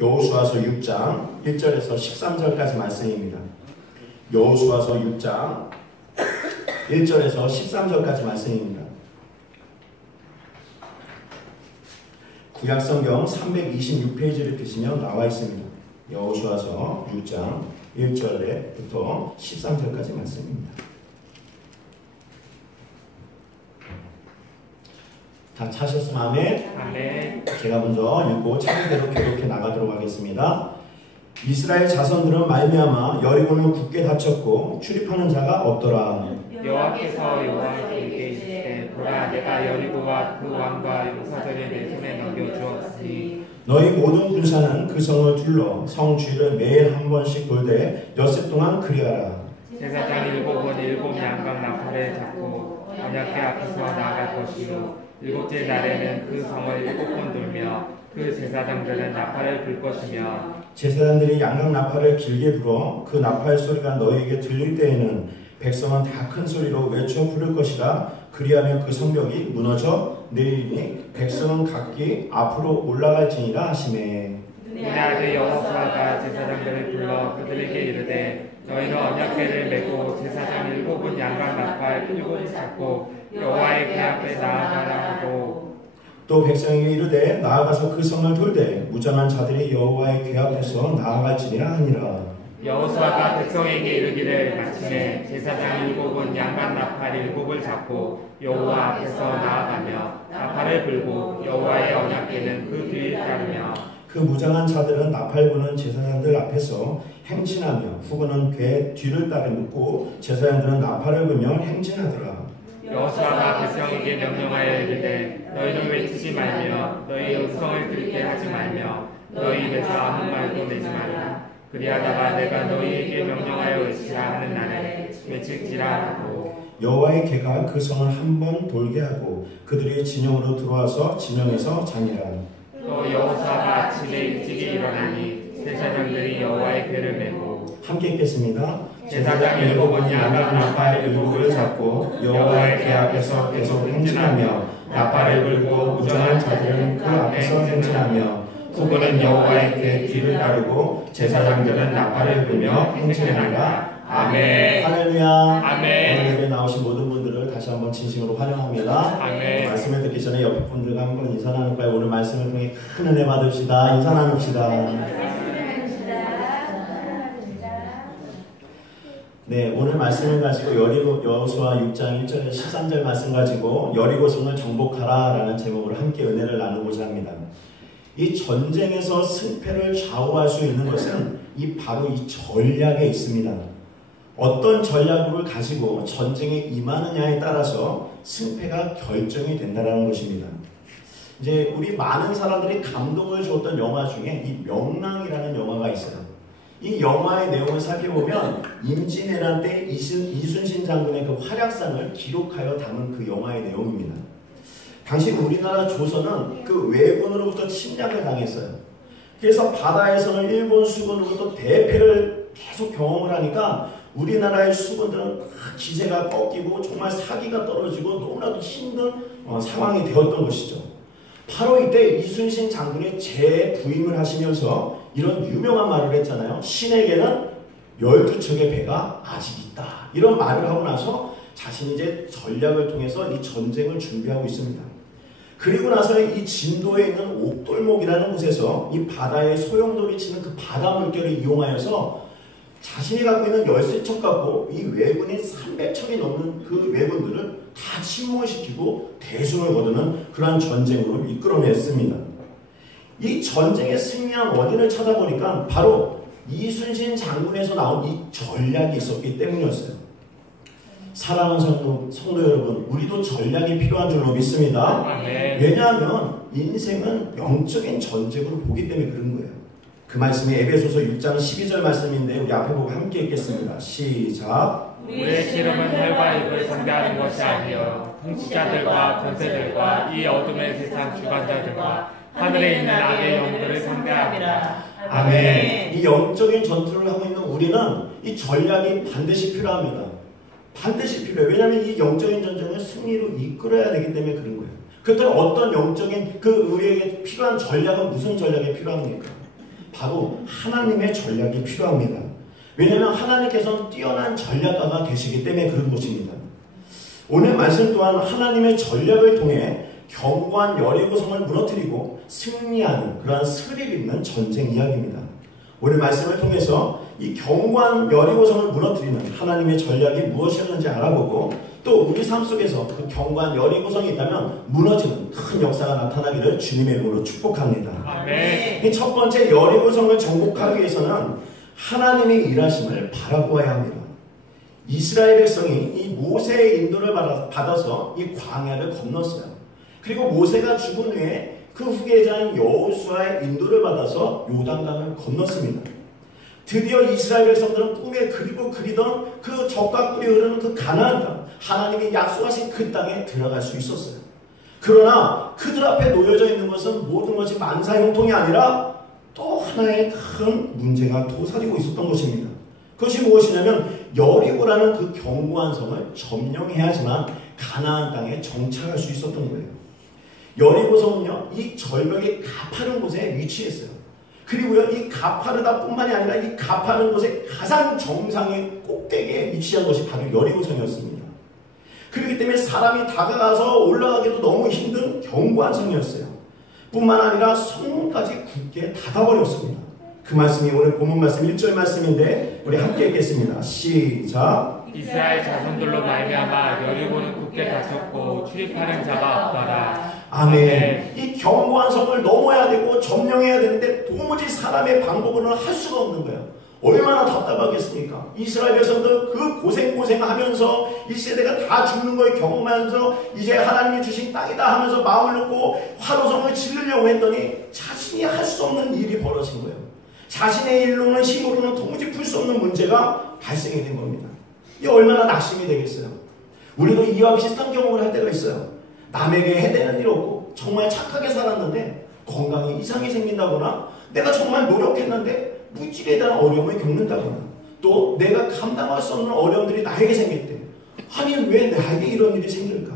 여호수아서 6장 1절에서 13절까지 말씀입니다. 여호수아서 6장 1절에서 13절까지 말씀입니다. 구약성경 326페이지를 드시면 나와 있습니다. 여호수아서 6장 1절부터 13절까지 말씀입니다. 다 찾으셨으면 아멘. 아멘. 제가 먼저 읽고 차례대로 교독해 나가도록 하겠습니다. 이스라엘 자손들은 말미암아 여리고는 굳게 닫혔고 출입하는 자가 없더라. 여호와께서 여호와에게 이르시되 보라 내가 여리고와 그 왕과 용사들을 내 손에 넘겨주었으니 너희 모든 군사는 그 성을 둘러 성 주위를 매일 한 번씩 돌되 엿새 동안 그리하라. 제사장 7은 7 양각 나팔을 잡고 언약궤 앞에서 나아갈 것이요 일곱째 날에는 그 성을 7번 돌며 그 제사장들은 나팔을 불 것이며 제사장들이 양각 나팔을 길게 불어 그 나팔 소리가 너희에게 들릴 때에는 백성은 다 큰 소리로 외쳐 부를 것이라. 그리하면 그 성벽이 무너져 내리니 백성은 각기 앞으로 올라갈지니라 하시매. 그날 여호수아가 제사장들을 불러 그들에게 이르되 너희는 언약궤를 메고 제사장 7은 양각 나팔 7을 잡고 여호와의 궤 앞에 나아가라 하고 또 백성에게 이르되 나아가서 그 성을 돌되 무장한 자들이 여호와의 궤 앞에서 나아갈지니라 하니라. 여호수아가 백성에게 이르기를 마침내 제사장 7은 양각 나팔 7을 잡고 여호와 앞에서 나아가며 나팔을 불고 여호와의 언약궤는 그 뒤를 따르며 그 무장한 자들은 나팔 부는 제사장들 앞에서 행진하며 후군은 궤 뒤를 따르고 제사장들은 나팔을 불며 행진하더라. 여호수아가 백성에게 명령하여 이르되 너희는 외치지 말며 너희 음성을 들게 하지 말며 너희 입에서 아무 말도 내지 말라. 그리하다가 내가 너희에게 명령하여 외치라 하는 날에 외칠지라 하고 여호와의 궤가 그 성을 한 번 돌게 하고 그들이 진영으로 들어와서 진영에서 자니라. 또 여호수아가 아침에 일찍이 일어나니 제사장들이 여호와의 궤를 메고 함께 읽겠습니다. 제사장 7은 양각 나팔 7을 잡고 여호와의 궤 앞에서 계속 행진하며 나팔을 불고 무장한 자들은 그 앞에서 행진하며 후군은 여호와의 궤 뒤를 따르고 제사장들은 나팔을 불며 행진하니라. 아멘. 할렐루야. 아멘. 오늘 예배 나오신 모든 분들을 다시 한번 진심으로 환영합니다. 아멘. 말씀을 듣기 전에 옆에 분들과 한번 인사 나눌 거예요. 오늘 말씀을 통해 큰 은혜 받읍시다. 인사 나눕시다. 네, 오늘 말씀을 가지고 여호수아 6장 1절에 13절 말씀 가지고 여리고성을 정복하라라는 제목으로 함께 은혜를 나누고자 합니다. 이 전쟁에서 승패를 좌우할 수 있는 것은 바로 이 전략에 있습니다. 어떤 전략을 가지고 전쟁에 임하느냐에 따라서 승패가 결정이 된다는 것입니다. 이제 우리 많은 사람들이 감동을 주었던 영화 중에 이 명랑이라는 영화가 있어요. 이 영화의 내용을 살펴보면 임진왜란 때 이순신 장군의 그 활약상을 기록하여 담은 그 영화의 내용입니다. 당시 우리나라 조선은 그 왜군으로부터 침략을 당했어요. 그래서 바다에서는 일본 수군으로부터 대패를 계속 경험을 하니까 우리나라의 수군들은 기세가 꺾이고 정말 사기가 떨어지고 너무나도 힘든 상황이 되었던 것이죠. 바로 이때 이순신 장군이 재부임을 하시면서 이런 유명한 말을 했잖아요. 신에게는 12척의 배가 아직 있다. 이런 말을 하고 나서 자신이 이제 전략을 통해서 이 전쟁을 준비하고 있습니다. 그리고 나서 이 진도에 있는 옥돌목이라는 곳에서 이 바다에 소용돌이 치는 그 바다 물결을 이용하여서 자신이 갖고 있는 13척 갖고 이 왜군이 300척이 넘는 그 왜군들을 다 침몰시키고 대승을 거두는 그러한 전쟁으로 이끌어냈습니다. 이 전쟁의 승리한 원인을 찾아보니까 바로 이순신 장군에서 나온 이 전략이 있었기 때문이었어요. 사랑하는 성도 여러분, 우리도 전략이 필요한 줄로 믿습니다. 아멘. 왜냐하면 인생은 영적인 전쟁으로 보기 때문에 그런 거예요. 그 말씀이 에베소서 6장 12절 말씀인데 우리 앞에 보고 함께 읽겠습니다. 시작. 우리의 씨름은 혈과 육을 상대하는 것이 아니요 통치자들과 권세들과 이 어둠의 세상 주관자들과 하늘에 있는 악의 영들을 상대합니다. 아멘. 이 영적인 전투를 하고 있는 우리는 이 전략이 반드시 필요합니다. 반드시 필요해요. 왜냐하면 이 영적인 전쟁을 승리로 이끌어야 되기 때문에 그런 거예요. 그렇다면 어떤 영적인 우리에게 필요한 전략은 무슨 전략이 필요합니까? 바로 하나님의 전략이 필요합니다. 왜냐하면 하나님께서는 뛰어난 전략가가 되시기 때문에 그런 것입니다. 오늘 말씀 또한 하나님의 전략을 통해 견고한 여리고성을 무너뜨리고 승리하는 그러한 스릴 있는 전쟁 이야기입니다. 오늘 말씀을 통해서 이 견고한 여리고성을 무너뜨리는 하나님의 전략이 무엇이었는지 알아보고 또 우리 삶 속에서 그 견고한 여리고성이 있다면 무너지는 큰 역사가 나타나기를 주님의 이름으로 축복합니다. 아멘. 첫 번째 여리고성을 정복하기 위해서는 하나님의 일하심을 바라보아야 합니다. 이스라엘 백성이 이 모세의 인도를 받아서 이 광야를 건넜어요. 그리고 모세가 죽은 후에 그 후계자인 여호수아의 인도를 받아서 요단강을 건넜습니다. 드디어 이스라엘 백성들은 꿈에 그리고 그리던 그 적과 꿀이 흐르는 그 가나안 땅, 하나님이 약속하신 그 땅에 들어갈 수 있었어요. 그러나 그들 앞에 놓여져 있는 것은 모든 것이 만사형통이 아니라 또 하나의 큰 문제가 도사리고 있었던 것입니다. 그것이 무엇이냐면 여리고라는 그 견고한 성을 점령해야지만 가나안 땅에 정착할 수 있었던 거예요. 여리고성은요, 이 절벽의 가파른 곳에 위치했어요. 그리고요, 이 가파르다 뿐만이 아니라 이 가파른 곳의 가장 정상의 꼭대기에 위치한 것이 바로 여리고성이었습니다. 그렇기 때문에 사람이 다가가서 올라가기도 너무 힘든 견고한 성이었어요. 뿐만 아니라 성문까지 굳게 닫아버렸습니다. 그 말씀이 오늘 본문 말씀 1절 말씀인데 우리 함께 읽겠습니다. 시작. 이스라엘 자손들로 말미암아 여리고는 굳게 닫혔고 출입하는 자가 없더라. 아멘. 이 견고한 성을 넘어야 되고 점령해야 되는데 도무지 사람의 방법으로는 할 수가 없는 거예요. 얼마나 답답하겠습니까? 이스라엘 백성들 그 고생하면서 이 세대가 다 죽는 걸 경험하면서 이제 하나님이 주신 땅이다 하면서 마음을 놓고 화로성을 지르려고 했더니 자신이 할 수 없는 일이 벌어진 거예요. 자신의 일로는 힘으로는 도무지 풀 수 없는 문제가 발생이 된 겁니다. 이게 얼마나 낙심이 되겠어요. 우리도 이와 비슷한 경험을 할 때가 있어요. 남에게 해대는 일 없고 정말 착하게 살았는데 건강에 이상이 생긴다거나 내가 정말 노력했는데 물질에 대한 어려움을 겪는다거나 또 내가 감당할 수 없는 어려움들이 나에게 생겼대. 아니 왜 나에게 이런 일이 생길까?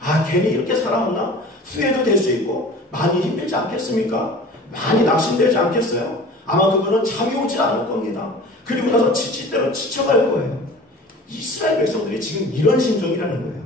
아 괜히 이렇게 살아왔나? 후회도 될 수 있고 많이 힘들지 않겠습니까? 많이 낙심되지 않겠어요? 아마 그거는 잠이 오지 않을 겁니다. 그리고 나서 지칠 대로 지쳐갈 거예요. 이스라엘 백성들이 지금 이런 심정이라는 거예요.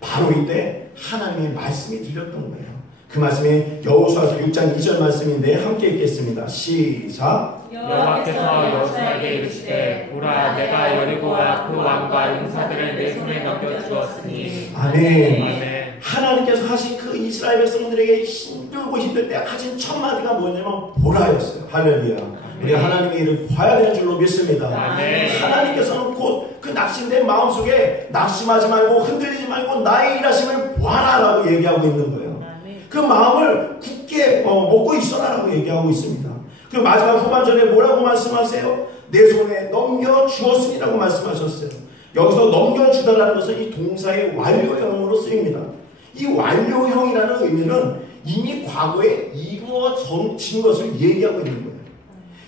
바로 이때 하나님의 말씀이 들렸던 거예요. 그 말씀이 여호수아서 6장 2절 말씀인데 함께 읽겠습니다. 시작. 여호와께서 여호수아에게 이르시되 보라 내가 여리고와 그 왕과 용사들을 내 손에 넘겨주었으니. 아멘. 아멘. 하나님께서 하신 그 이스라엘 백성들에게 힘들고 힘들 때 하신 첫 마디가 뭐냐면 보라였어요. 할렐루야. 우리가 하나님의 일을 봐야 되는 줄로 믿습니다. 아멘. 하나님께서는 곧 그 낙심된 마음속에 낙심하지 말고 흔들리지 말고 나의 일하심을 보아라 라고 얘기하고 있는 거예요. 그 마음을 굳게 먹고 있어라 라고 얘기하고 있습니다. 그 마지막 후반절에 뭐라고 말씀하세요? 내 손에 넘겨주었으니 라고 말씀하셨어요. 여기서 넘겨주다라는 것은 이 동사의 완료형으로 쓰입니다. 이 완료형이라는 의미는 이미 과거에 이루어진 것을 얘기하고 있는 거예요.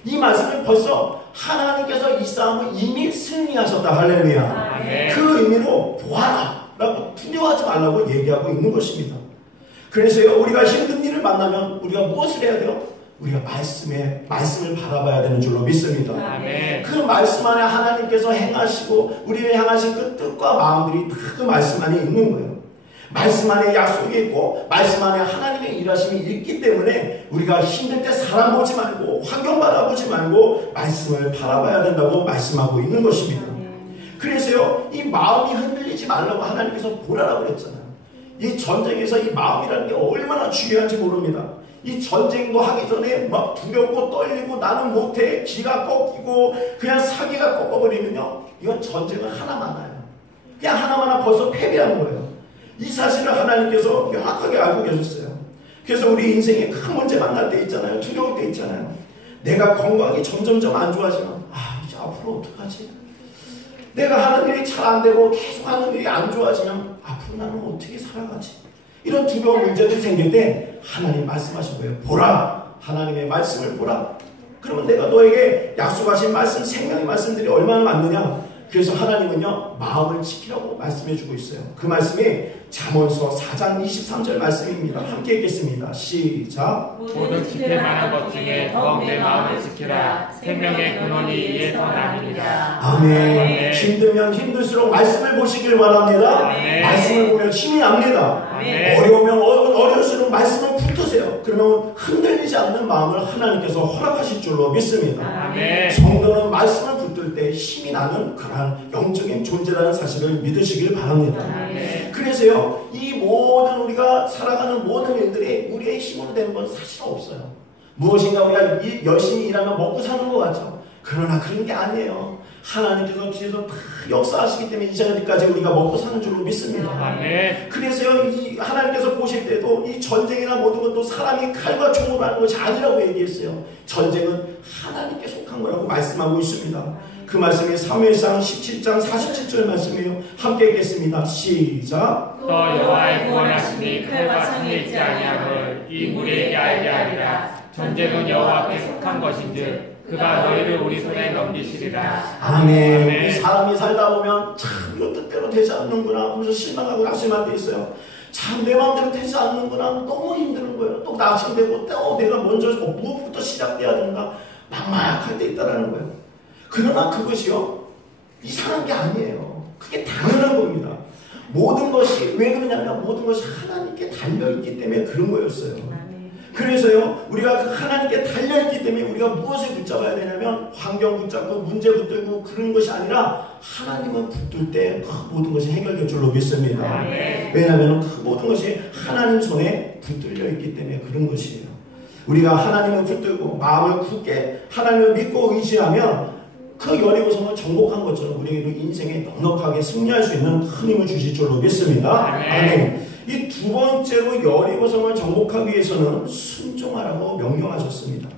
이 말씀을 벌써 하나님께서 이 싸움을 이미 승리하셨다. 할렐루야. 아멘. 그 의미로 보아라 라고 두려워하지 말라고 얘기하고 있는 것입니다. 그래서요, 우리가 힘든 일을 만나면 우리가 무엇을 해야 돼요? 우리가 말씀을 바라봐야 되는 줄로 믿습니다. 아멘. 그 말씀 안에 하나님께서 행하시고 우리를 향하신 그 뜻과 마음들이 다 그 말씀 안에 있는 거예요. 말씀 안에 약속이 있고 말씀 안에 하나님의 일하심이 있기 때문에 우리가 힘들 때 사람 보지 말고 환경 바라보지 말고 말씀을 바라봐야 된다고 말씀하고 있는 것입니다. 그래서요, 이 마음이 흔들리지 말라고 하나님께서 보라라고 그랬잖아요. 이 전쟁에서 이 마음이라는 게 얼마나 중요한지 모릅니다. 이 전쟁도 하기 전에 막 두렵고 떨리고 나는 못해, 기가 꺾이고 그냥 사기가 꺾어버리면요, 이건 전쟁은 하나만 나요. 그냥 하나만 벌써 패배한 거예요. 이 사실을 하나님께서 명확하게 알고 계셨어요. 그래서 우리 인생에 큰 문제 만날 때 있잖아요. 두려울 때 있잖아요. 내가 건강이 점점점 안 좋아지면 이제 앞으로 어떡하지? 내가 하는 일이 잘 안 되고 계속 하는 일이 안 좋아지면 앞으로 나는 어떻게 살아가지? 이런 두려운 문제들이 생길 때 하나님 말씀하신 거예요. 보라! 하나님의 말씀을 보라! 그러면 내가 너에게 약속하신 말씀, 생명의 말씀들이 얼마나 많느냐? 그래서 하나님은요, 마음을 지키라고 말씀해 주고 있어요. 그 말씀이 잠언서 4장 23절 말씀입니다. 함께 읽겠습니다. 시작. 모든 지킬 만한 것 중에 더욱 내 마음을 지키라. 생명의 근원이 이에서 나느니라. 아멘. 힘들면 힘들수록 말씀을 보시길 바랍니다. 아멘. 말씀을 보면 힘이 납니다. 아멘. 어려우면 어려울수록 말씀을 붙드세요. 그러면 흔들리지 않는 마음을 하나님께서 허락하실 줄로 믿습니다. 아멘. 성도는 말씀을 붙들 때 힘이 나는 그러한 영적인 존재라는 사실을 믿으시길 바랍니다. 아멘. 그래서요, 이 모든 우리가 살아가는 모든 일들이 우리의 힘으로 되는 건 사실 없어요. 무엇인가 우리가 열심히 일하면 먹고 사는 것 같죠. 그러나 그런 게 아니에요. 하나님께서 뒤에서 다 역사하시기 때문에 이 자리까지 우리가 먹고 사는 줄로 믿습니다. 아멘. 그래서요, 이 하나님께서 보실 때도 이 전쟁이나 모든 것도 사람이 칼과 총으로 하는 것이 아니라고 얘기했어요. 전쟁은 하나님께 속한 거라고 말씀하고 있습니다. 그 말씀이 사무엘상 17장 47절 말씀이에요. 함께 읽겠습니다. 시작. 또 여호와의 구원하심이 칼과 창에 있지 아니함을 이 무리에게 알게 하리라. 전쟁은 여호와 앞에 속한 것인즉 그가 너희를 우리 손에 넘기시리라. 아멘. 아멘. 이 사람이 살다 보면 참 이거 뜻대로 되지 않는구나 하면서 실망하고 낙심할 때 있어요. 참 내 마음대로 되지 않는구나. 너무 힘든 거예요. 또 낙심되고 또 내가 먼저 무엇부터 시작돼야 되는가 막막할 때 있다라는 거예요. 그러나 그것이요, 이상한 게 아니에요. 그게 당연한 겁니다. 모든 것이 왜 그러냐면 모든 것이 하나님께 달려있기 때문에 그런 거였어요. 그래서요, 우리가 그 하나님께 달려있기 때문에 우리가 무엇을 붙잡아야 되냐면 환경 붙잡고 문제 붙들고 그런 것이 아니라 하나님을 붙들 때 모든 것이 해결될 줄로 믿습니다. 왜냐하면 그 모든 것이 하나님 손에 붙들려 있기 때문에 그런 것이에요. 우리가 하나님을 붙들고 마음을 굳게 하나님을 믿고 의지하면 그 여리고성을 정복한 것처럼 우리에게도 인생에 넉넉하게 승리할 수 있는 큰 힘을 주실 줄로 믿습니다. 아멘. 이 두 번째로 여리고성을 정복하기 위해서는 순종하라고 명령하셨습니다.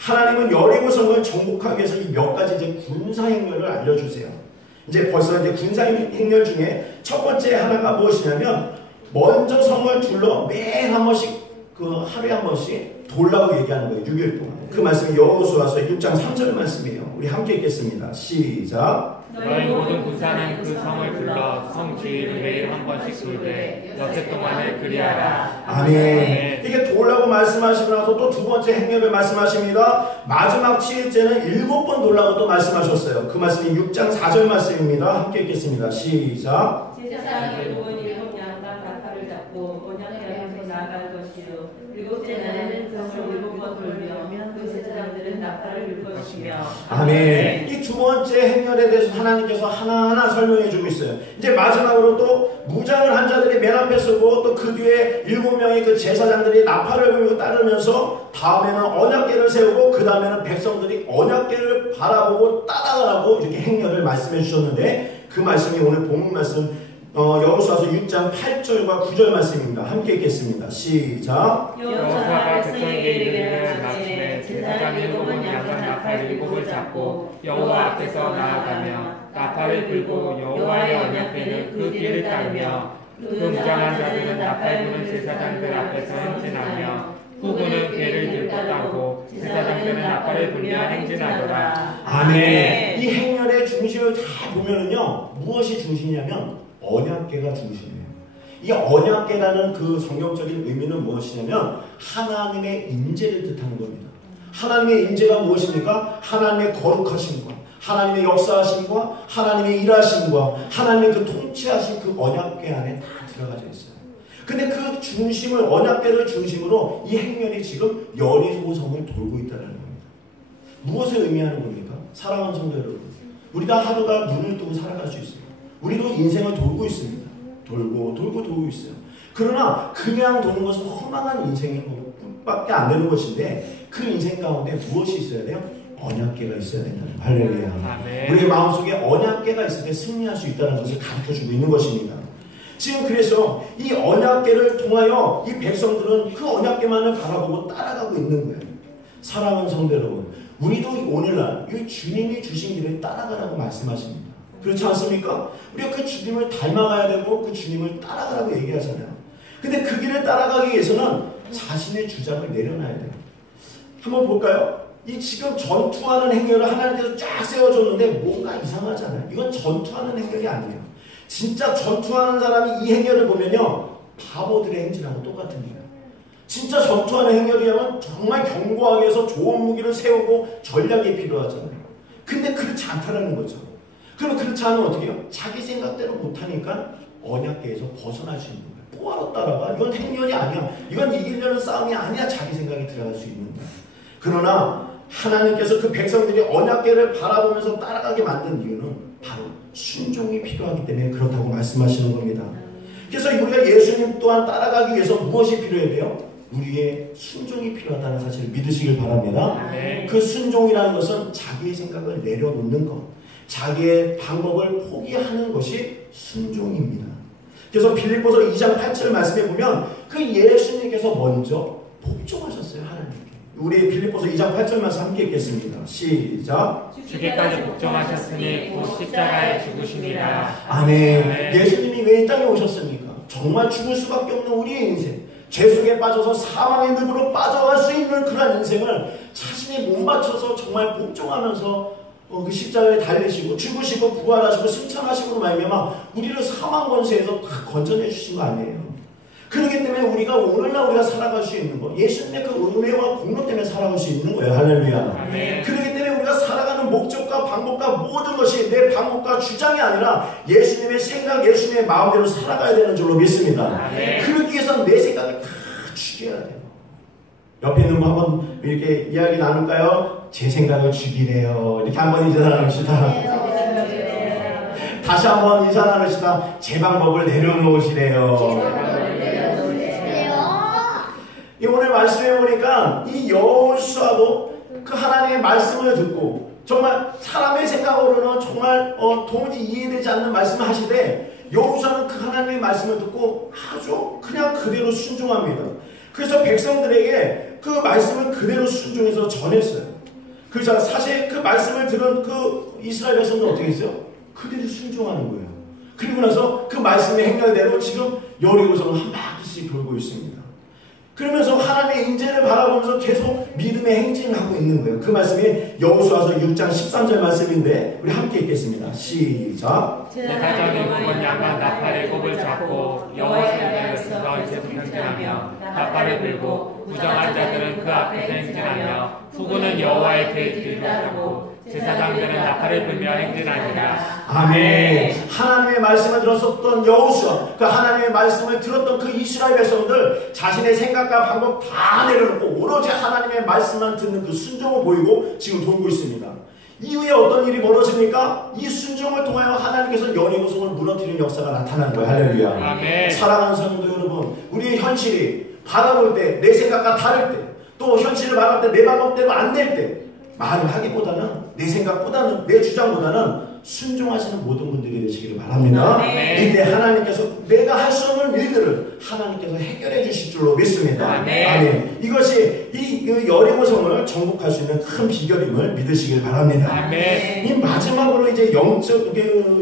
하나님은 여리고성을 정복하기 위해서 이 몇 가지 이제 군사행렬을 알려주세요. 이제 벌써 이제 군사행렬 중에 첫 번째 하나가 무엇이냐면 먼저 성을 둘러 매일 한 번씩 그 하루에 한 번씩 돌라고 얘기하는 거예요. 6일 동안. 그 말씀이 여호수아서 6장 3절 말씀이에요. 우리 함께 읽겠습니다. 시작. 너희 모든 군사는 그 성을 둘러 성 주위를 매일 한 번씩 돌되 엿새 동안을 그리하라. 아멘. 이게 돌라고 말씀하시고 나서 또 두 번째 행렬을 말씀하십니다. 마지막 7일째는 7번 돌라고 또 말씀하셨어요. 그 말씀이 6장 4절 말씀입니다. 함께 읽겠습니다. 시작. 제사장이 일곱은 일곱 양과 나팔을 잡고 언약궤 앞에서 나아갈 것이요 일곱째 날에는 그 성을 7번 돌며 그 제사장들은 나팔을 불 것이며. 아멘. 이 두 번째 행렬에 대해서 하나님께서 하나하나 설명해 주고 있어요. 이제 마지막으로 또 무장을 한 자들이 맨 앞에 서고 또 그 뒤에 7명의 그 제사장들이 나팔을 불고 따르면서 다음에는 언약궤를 세우고 그 다음에는 백성들이 언약궤를 바라보고 따라가라고 이렇게 행렬을 말씀해 주셨는데 그 말씀이 오늘 본문 말씀 여호수아서 6장 8절과 9절 말씀입니다. 함께 읽겠습니다. 시작. 여호수아가 백성에게 이르기를 아침에 제사장 7은 양과 나팔 7을 잡고 여호와 앞에서 나아가며 나팔을 불고 여호와의 언약궤는 그 뒤를 따르며 그 무장한 자들은 나팔 부는 제사장들 앞에서 행진하며 후군은 궤를 들고 따고 제사장들은 나팔을 불며 행진하더라. 아멘. 이 행렬의 중심을 잘 보면은요, 무엇이 중심이냐면 언약궤가 중심이에요. 이 언약궤라는 그 성경적인 의미는 무엇이냐면 하나님의 임재를 뜻하는 겁니다. 하나님의 임재가 무엇입니까? 하나님의 거룩하심과 하나님의 역사하심과 하나님의 일하심과 하나님의 그 통치하신 그 언약궤 안에 다 들어가져 있어요. 근데 그 중심을 언약궤를 중심으로 이 행렬이 지금 여리고성을 돌고 있다는 겁니다. 무엇을 의미하는 겁니까? 사랑하는 성도 여러분, 우리 다 하루가 눈을 뜨고 살아갈 수 있어요. 우리도 인생을 돌고 있습니다. 돌고 있어요. 그러나 그냥 도는 것은 허망한 인생인 것밖에 안 되는 것인데 그 인생 가운데 무엇이 있어야 돼요? 언약궤가 있어야 된다는 할렐루야. 우리의 마음속에 언약궤가 있을 때 승리할 수 있다는 것을 가르쳐주고 있는 것입니다. 지금 그래서 이 언약궤를 통하여 이 백성들은 그 언약궤만을 바라보고 따라가고 있는 거예요. 사랑하는 성도 여러분, 우리도 오늘날 이 주님이 주신 길을 따라가라고 말씀하십니다. 그렇지 않습니까? 우리가 그 주님을 닮아가야 되고 그 주님을 따라가라고 얘기하잖아요. 근데 그 길을 따라가기 위해서는 자신의 주장을 내려놔야 돼요. 한번 볼까요? 이 지금 전투하는 행렬을 하나님께서 쫙 세워줬는데 뭔가 이상하잖아요. 이건 전투하는 행렬이 아니에요. 진짜 전투하는 사람이 이 행렬을 보면요, 바보들의 행진하고 똑같은 거예요. 진짜 전투하는 행렬이라면 정말 견고하게 해서 좋은 무기를 세우고 전략이 필요하잖아요. 근데 그렇지 않다라는 거죠. 그러면 그렇지 않으면 어떻게 해요? 자기 생각대로 못하니까 언약궤에서 벗어날 수 있는 거예요. 뭐하러 따라가? 이건 행렬이 아니야. 이건 이기려는 싸움이 아니야. 자기 생각이 들어갈 수 있는 거예요. 그러나 하나님께서 그 백성들이 언약궤를 바라보면서 따라가게 만든 이유는 바로 순종이 필요하기 때문에 그렇다고 말씀하시는 겁니다. 그래서 우리가 예수님 또한 따라가기 위해서 무엇이 필요해야 돼요? 우리의 순종이 필요하다는 사실을 믿으시길 바랍니다. 그 순종이라는 것은 자기의 생각을 내려놓는 것, 자기의 방법을 포기하는 것이 순종입니다. 그래서 빌립보서 2장 8절 말씀해 보면 그 예수님께서 먼저 복종하셨어요. 하나님께. 우리 빌립보서 2장 8절 말씀 함께 읽겠습니다. 시작. 주께까지 복종하셨으니 곧 십자가에 죽으시니라. 아멘. 예수님이 왜 이 땅에 오셨습니까? 정말 죽을 수밖에 없는 우리의 인생, 죄 속에 빠져서 사망의 늪으로 빠져갈 수 있는 그런 인생을 자신이 못 맞춰서 정말 복종하면서 그 십자가에 달리시고 죽으시고 부활하시고 승천하시고 말미암아 우리를 사망 권세에서 다 건져내 주신 거 아니에요. 그렇기 때문에 우리가 오늘날 우리가 살아갈 수 있는 거, 예수님의 그 은혜와 공로 때문에 살아갈 수 있는 거예요. 할렐루야. 그렇기 때문에 우리가 살아가는 목적과 방법과 모든 것이 내 방법과 주장이 아니라 예수님의 생각, 예수님의 마음대로 살아가야 되는 줄로 믿습니다. 그러기 위해서는 내 생각을 다 죽여야 돼요. 옆에 있는 분 한번 이렇게 이야기 나눌까요? 제 생각을 죽이래요. 이렇게 한번 인사 나눕시다. 다시 한번 인사 나눕시다. 제 방법을 내려놓으시래요. 오늘 말씀해 보니까 이 여호수아도 그 하나님의 말씀을 듣고 정말 사람의 생각으로는 정말 도무지 이해되지 않는 말씀을 하시되 여호수아는 그 하나님의 말씀을 듣고 아주 그냥 그대로 순종합니다. 그래서 백성들에게 그 말씀을 그대로 순종해서 전했어요. 그래서 사실 그 말씀을 들은 그 이스라엘 백성들은 어떻게 했어요? 그대로 순종하는 거예요. 그리고 나서 그 말씀의 행렬대로 지금 여리고성을 한 바퀴씩 돌고 있습니다. 그러면서 하나님의 인재를 바라보면서 계속 믿음의 행진을 하고 있는 거예요. 그 말씀이 여호수아서 6장 13절 말씀인데 우리 함께 읽겠습니다. 시작. 제사장이 묵은 양과 나팔의 곱을 잡고 여호와 성전에서 계속 행진하며 나팔을 불고 부정한 자들은 그 앞에서 행진하며 후군은 여호와의 계를 따르고 제사장들은 나팔을 불며 행진하니라. 아멘. 하나님의 말씀을 들었었던 여호수아, 그 하나님의 말씀을 들었던 그 이스라엘 백성들 자신의 생각과 방법 다 내려놓고 오로지 하나님의 말씀만 듣는 그 순종을 보이고 지금 돌고 있습니다. 이후에 어떤 일이 벌어집니까? 이 순종을 통하여 하나님께서 여리고성을 무너뜨리는 역사가 나타난 거예요. 할렐루야. 아멘. 사랑하는 성도 여러분, 우리의 현실이 바라볼 때 내 생각과 다를 때, 또 현실을 바라볼 때 내 방법대로 안 될 때 말을 하기보다는 내 생각보다는 내 주장보다는 순종하시는 모든 분들이 되시기를 바랍니다. 이때 하나님께서 내가 할 수 없는 일들을 하나님께서 해결해 주실 줄로 믿습니다. 아멘. 이것이 이 여리고성을 정복할 수 있는 큰 비결임을 믿으시길 바랍니다. 아멘. 이 마지막으로 이제 영적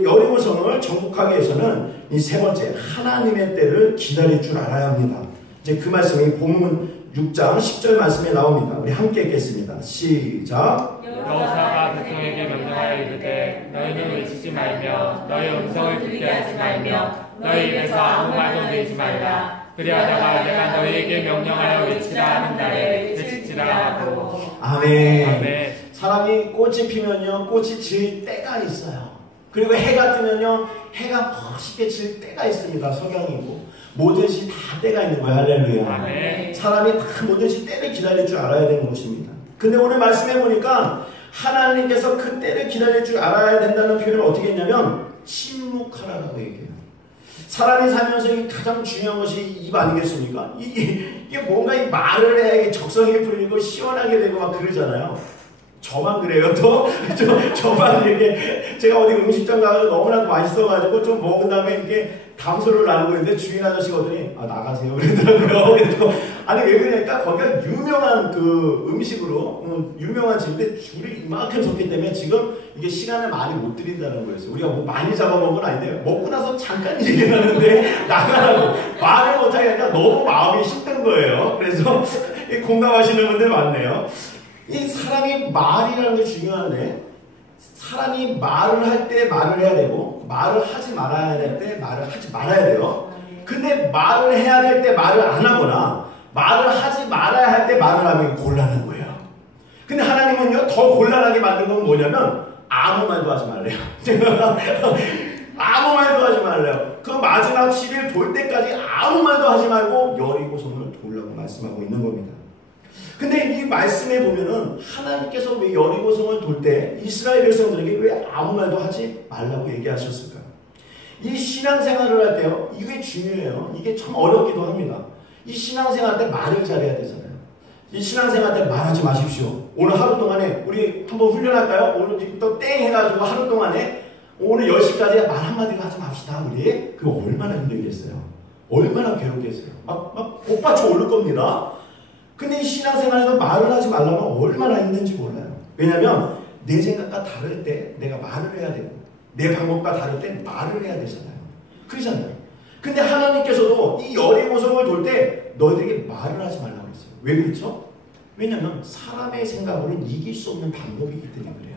여리고성을 정복하기 위해서는 이 세 번째 하나님의 때를 기다릴 줄 알아야 합니다. 이제 그 말씀이 본문 6장 10절 말씀에 나옵니다. 우리 함께 읽겠습니다. 시작. 여호수아가 백성에게 명령하여 이르되 너희는 외치지 말며 너희 음성을 듣게 하지 말며 너희 입에서 아무 말도 내지 말라. 그리하다가 내가 너희에게 명령하여 외치라 하는 날에 외치지라 하고. 아멘. 아멘. 사람이 꽃이 피면요 꽃이 질 때가 있어요. 그리고 해가 뜨면요 해가 멋있게 질 때가 있습니다. 석양이고 뭐든지 다 때가 있는 거예요. 할렐루야. 아멘. 사람이 다 뭐든지 때를 기다릴 줄 알아야 되는 것입니다. 근데 오늘 말씀해 보니까 하나님께서 그 때를 기다릴 줄 알아야 된다는 표현을 어떻게 했냐면 침묵하라고 얘기해요. 사람이 살면서 가장 중요한 것이 입 아니겠습니까? 이게 뭔가 이 말을 해야 적성이 풀리고 시원하게 되고 막 그러잖아요. 저만 그래요. 저만 이렇게 제가 어디 음식점 가서 너무나도 맛있어가지고 좀 먹은 다음에 이렇게 담소를 나누고 있는데 주인 아저씨가 오더니 나가세요 그러더라고요. 아니 왜 그러니까 거기가 유명한 그 음식으로 유명한 집인데 줄이 이만큼 섰기 때문에 지금 이게 시간을 많이 못 들인다는 거였어요. 우리가 뭐 많이 잡아먹은 건 아닌데 먹고 나서 잠깐 얘기를 하는데 나가라고 말을 못하니까 너무 마음이 힘든 거예요. 그래서 공감하시는 분들 많네요. 이 사람이 말이라는 게 중요한데 사람이 말을 할 때 말을 해야 되고 말을 하지 말아야 될 때 말을 하지 말아야 돼요. 근데 말을 해야 될 때 말을 안 하거나 말을 하지 말아야 할 때 말을 하면 곤란한 거예요. 근데 하나님은요, 더 곤란하게 만든 건 뭐냐면 아무 말도 하지 말래요. 아무 말도 하지 말래요. 그 마지막 10일 돌 때까지 아무 말도 하지 말고 여리고성을 돌라고 말씀하고 있는 겁니다. 근데 이 말씀에 보면은 하나님께서 왜 여리고성을 돌 때 이스라엘 백성들에게 왜 아무 말도 하지 말라고 얘기하셨을까? 이 신앙생활을 할 때요, 이게 중요해요. 이게 참 어렵기도 합니다. 이 신앙생활 때 말을 잘해야 되잖아요. 이 신앙생활 때 말하지 마십시오. 오늘 하루 동안에 우리 한번 훈련할까요? 오늘 지금부터 땡 해가지고 하루 동안에 오늘 10시까지 말 한마디도 하지 맙시다. 우리 그거 얼마나 힘들겠어요. 얼마나 괴롭겠어요. 막 복받쳐 오를 겁니다. 근데 이 신앙생활에서 말을 하지 말라면 얼마나 힘든지 몰라요. 왜냐하면 내 생각과 다를 때 내가 말을 해야 되고 내 방법과 다를 때 말을 해야 되잖아요. 그러잖아요. 근데 하나님께서도 이 여리고성을 돌 때 너희들에게 말을 하지 말라고 했어요. 왜 그렇죠? 왜냐하면 사람의 생각으로는 이길 수 없는 방법이기 때문에 그래요.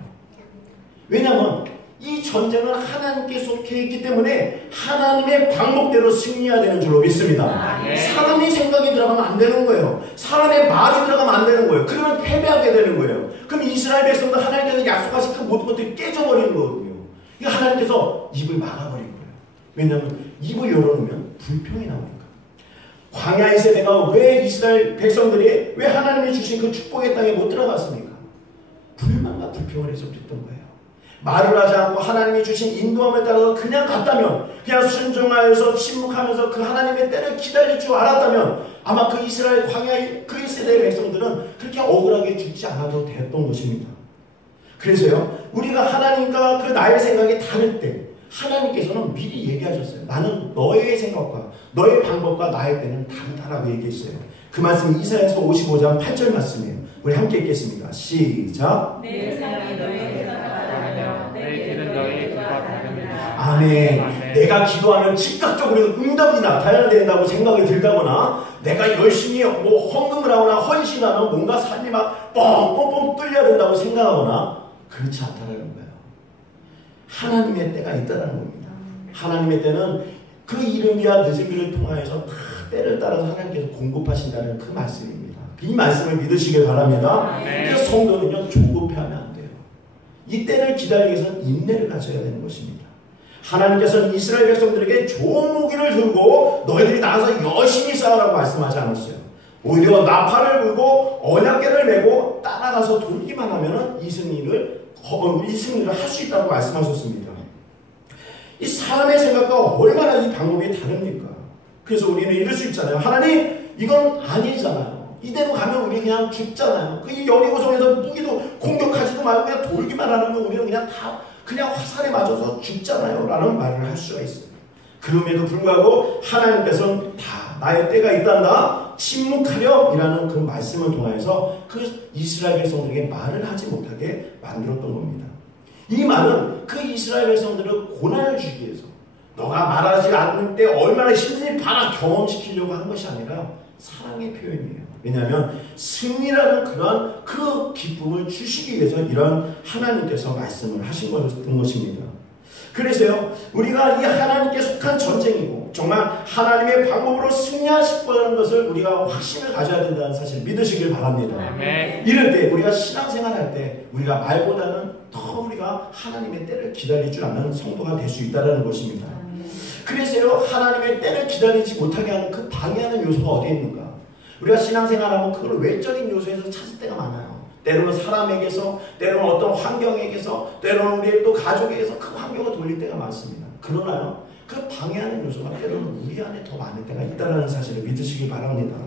왜냐하면 이 전쟁은 하나님께 속해 있기 때문에 하나님의 방법대로 승리해야 되는 줄로 믿습니다. 사람의 생각이 들어가면 안 되는 거예요. 사람의 말이 들어가면 안 되는 거예요. 그러면 패배하게 되는 거예요. 그럼 이스라엘 백성들 하나님께서 약속하신 그 모든 것들이 깨져버리는 거거든요. 그러니까 하나님께서 입을 막아버린 거예요. 왜냐하면 입을 열어놓으면 불평이 나오니까. 광야에서 내가 왜 이스라엘 백성들이 왜 하나님이 주신 그 축복의 땅에 못 들어갔습니까? 불만과 불평을 해서 그랬던 거예요. 말을 하지 않고 하나님이 주신 인도함을 따라서 그냥 갔다면, 그냥 순종하여서 침묵하면서 그 하나님의 때를 기다릴 줄 알았다면 아마 그 이스라엘 광야의 그 1세대의 백성들은 그렇게 억울하게 죽지 않아도 됐던 것입니다. 그래서요, 우리가 하나님과 그 나의 생각이 다를 때 하나님께서는 미리 얘기하셨어요. 나는 너의 생각과 너의 방법과 나의 때는 다르다라고 얘기했어요. 그 말씀이 이사야서 55장 8절 말씀이에요. 우리 함께 읽겠습니다. 시작. 내 생각이 너의 생각과 다르며 내 길은 너의 길과 다릅니다. 아멘. 내가 기도하면 즉각적으로 응답이 나타나야 된다고 생각이 들다거나 내가 열심히 헌금을 하거나 헌신하면 뭔가 삶이 막 뻥뻥뻥 뚫려야 된다고 생각하거나 그렇지 않다는 거예요. 하나님의 때가 있다는 겁니다. 하나님의 때는 그 이름이야 늦은이를 통하여서 다 때를 따라서 하나님께서 공급하신다는 그 말씀입니다. 이 말씀을 믿으시길 바랍니다. 그래서 성도는요, 조급해하면 안 돼요. 이 때를 기다리기 위해서는 인내를 가져야 되는 것입니다. 하나님께서는 이스라엘 백성들에게 좋은 무기를 들고 너희들이 나가서 열심히 싸우라고 말씀하지 않았어요. 오히려 나팔을 불고 언약궤를 메고 따라가서 돌기만 하면 이 승리를 할 수 있다고 말씀하셨습니다. 이 사람의 생각과 얼마나 이 방법이 다릅니까? 그래서 우리는 이럴 수 있잖아요. 하나님, 이건 아니잖아요. 이대로 가면 우리 그냥 죽잖아요. 그 여리고성에서 무기도 공격하지도 말고 그냥 돌기만 하면 우리는 그냥 화살에 맞아서 죽잖아요. 라는 말을 할 수가 있어요. 그럼에도 불구하고 하나님께서는 다 나의 때가 있단다. 침묵하렴이라는 그 말씀을 통해서 그 이스라엘 백성들에게 말을 하지 못하게 만들었던 겁니다. 이 말은 그 이스라엘 백성들을 고난을 주기 위해서 너가 말하지 않을 때 얼마나 힘든지 봐라 경험시키려고 한 것이 아니라 사랑의 표현이에요. 왜냐하면 승리라는 그러한 그 기쁨을 주시기 위해서 이런 하나님께서 말씀을 하신 것입니다. 그래서요, 우리가 이 하나님께 속한 전쟁이고 정말 하나님의 방법으로 승리하시고자 것을 우리가 확신을 가져야 된다는 사실을 믿으시길 바랍니다. 아멘. 이럴 때 우리가 신앙생활할 때 우리가 말보다는 더 우리가 하나님의 때를 기다릴 줄 아는 성도가 될 수 있다는 것입니다. 그래서요, 하나님의 때를 기다리지 못하게 하는 그 방해하는 요소가 어디에 있는가? 우리가 신앙생활하면 그걸 외적인 요소에서 찾을 때가 많아요. 때로는 사람에게서, 때로는 어떤 환경에게서, 때로는 우리의 또 가족에게서 그 환경을 돌릴 때가 많습니다. 그러나요, 그 방해하는 요소가 때로는 우리 안에 더 많을 때가 있다는 사실을 믿으시기 바랍니다.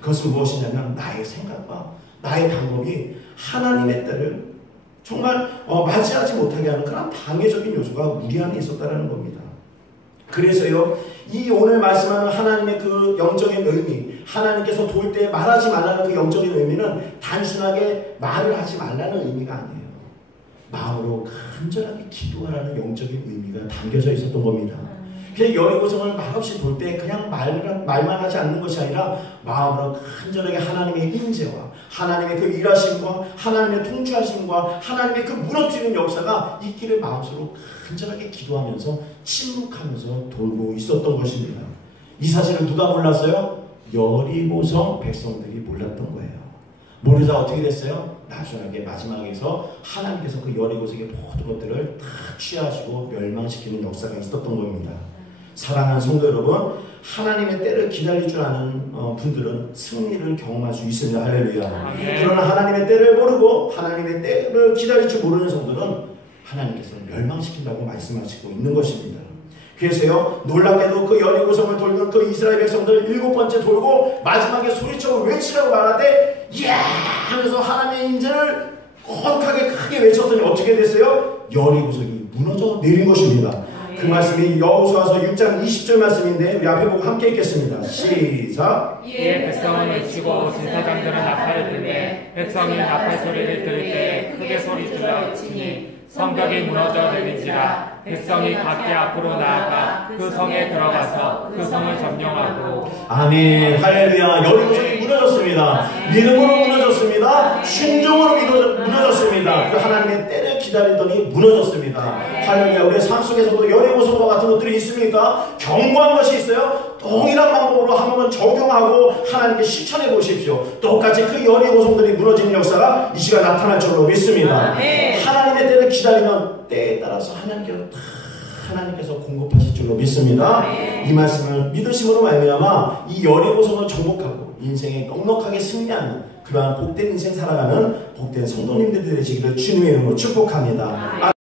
그것은 무엇이냐면 나의 생각과 나의 방법이 하나님의 때를 정말 맞이하지 못하게 하는 그런 방해적인 요소가 우리 안에 있었다는 겁니다. 그래서요, 이 오늘 말씀하는 하나님의 그 영적인 의미, 하나님께서 돌 때 말하지 말라는 그 영적인 의미는 단순하게 말을 하지 말라는 의미가 아니에요. 마음으로 간절하게 기도하라는 영적인 의미가 담겨져 있었던 겁니다. 그 여리고성을 말없이 돌 때 그냥 말만 하지 않는 것이 아니라 마음으로 간절하게 하나님의 인재와 하나님의 그 일하심과 하나님의 통치하심과 하나님의 그 무너뜨리는 역사가 있기를 마음속으로 간절하게 기도하면서 침묵하면서 돌고 있었던 것입니다. 이 사실을 누가 몰랐어요? 여리고성 백성들이 몰랐던 거예요. 모르자 어떻게 됐어요? 나중에 마지막에서 하나님께서 그 여리고성의 모든 것들을 다 취하시고 멸망시키는 역사가 있었던 겁니다. 사랑하는 성도 여러분, 하나님의 때를 기다릴 줄 아는 분들은 승리를 경험할 수 있습니다. 할렐루야. 그러나 하나님의 때를 모르고 하나님의 때를 기다릴 줄 모르는 성도는 하나님께서 멸망시킨다고 말씀하시고 있는 것입니다. 그래서요, 놀랍게도 그 여리고성을 돌던 그 이스라엘 백성들 7번째 돌고 마지막에 소리쳐 외치라고 말하되 이야 하면서 하나님의 인재를 거룩하게 크게 외쳤더니 어떻게 됐어요? 여리고성이 무너져 내린 것입니다. 그 말씀이 여호수아서 6장 20절 말씀인데 우리 앞에 보고 함께 읽겠습니다. 시작. 이에 백성은 외치고 제사장들은 나팔을 불매 백성이 나팔 소리를 들을 때 크게 소리질러 외치니 성벽이 무너져 내린지라. 백성이 밖에 앞으로 나아가 그 성에 들어가서 그 성을 점령하고. 아멘. 할렐루야. 여리고성이 무너졌습니다. 믿음으로 무너졌습니다. 순종으로 무너졌습니다. 그 하나님의 때를 기다리더니 무너졌습니다. 할렐루야. 우리의 삶 속에서도 여리고성과 같은 것들이 있습니까? 경고한 것이 있어요. 동일한 방법으로 한 번은 적용하고 하나님께 실천해 보십시오. 똑같이 그 여리고성들이 무너지는 역사가 이 시간 나타날 줄로 믿습니다. 하나님의 때를 기다리면 때에 따라서 하나님께서 공급하실 줄로 믿습니다. 이 말씀을 믿으심으로 말미암아 이 여리고성을 정복하고 인생에 넉넉하게 승리하는 그러한 복된 인생 살아가는 복된 성도님들이 되시기를 주님의 이름으로 축복합니다.